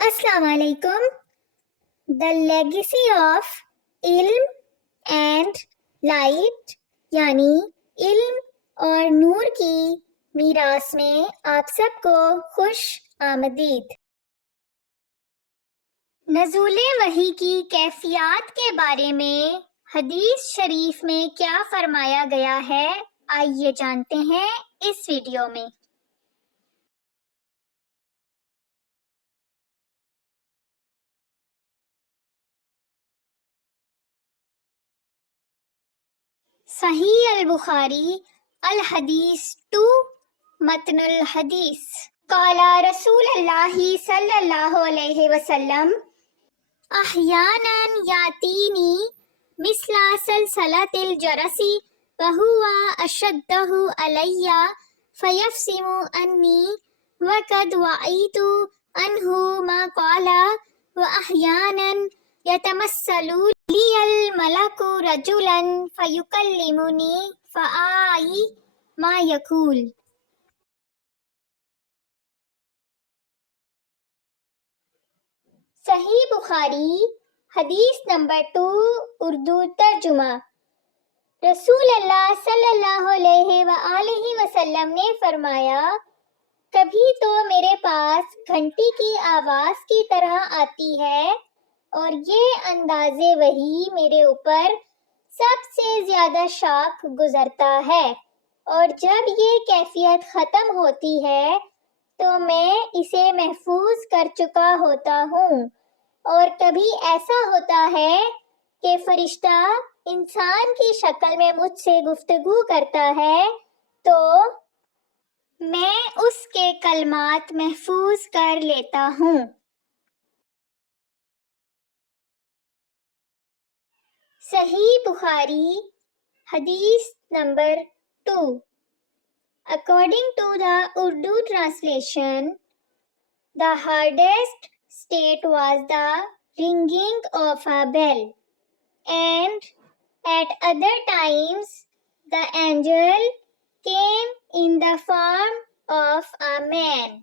السلام علیکم. The legacy of علم and light یعنی علم اور نور کی میراث میں آپ سب کو خوش آمدید. نزول وحی کی کیفیات کے بارے میں حدیث شریف میں کیا فرمایا گیا ہے، آئیے جانتے ہیں اس ویڈیو میں. صحیح البخاری الحدیث 2 متن الحدیث. قال رسول اللہ صلی اللہ علیہ وسلم احیانا یاتینی مثل سلسلۃ الجرس وہو اشدہ علی فیفسم انی وقد وعیت عنہ ما قال واحیانا یتمثل لی الملک رجلا فیکلمنی فآئی ما یقول. صحیح بخاری حدیث نمبر 2 اردو ترجمہ. رسول اللہ صلی اللہ علیہ وآلہ وسلم نے فرمایا، کبھی تو میرے پاس گھنٹی کی آواز کی طرح آتی ہے اور یہ انداز وحی میرے اوپر سب سے زیادہ شاق گزرتا ہے، اور جب یہ کیفیت ختم ہوتی ہے تو میں اسے محفوظ کر چکا ہوتا ہوں. اور کبھی ایسا ہوتا ہے کہ فرشتہ انسان کی شکل میں مجھ سے گفتگو کرتا ہے تو میں اس کے کلمات محفوظ کر لیتا ہوں. صحیح بخاری حدیث number 2. According to the Urdu translation, the hardest state was the ringing of a bell, and at other times the angel came in the form of a man.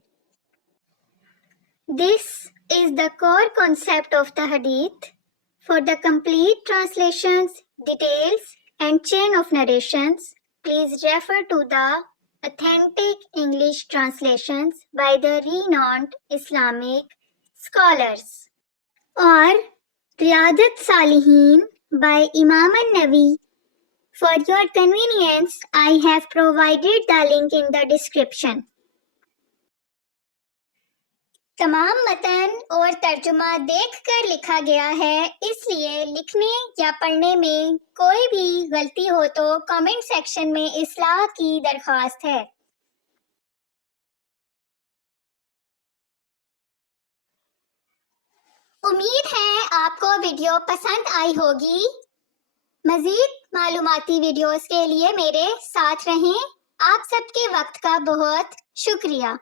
This is the core concept of the hadith. For the complete translations, details, and chain of narrations, please refer to the authentic English translations by the renowned Islamic scholars. اور ریاضت صالحین by Imam an-Nawawi. For your convenience, I have provided the link in the description. تمام متن اور ترجمہ دیکھ کر لکھا گیا ہے، اس لیے لکھنے یا پڑھنے میں کوئی بھی غلطی ہو تو کامنٹ سیکشن میں اصلاح کی درخواست ہے. امید ہے آپ کو ویڈیو پسند آئی ہوگی. مزید معلوماتی ویڈیوز کے لیے میرے ساتھ رہیں. آپ سب کے وقت کا بہت شکریہ.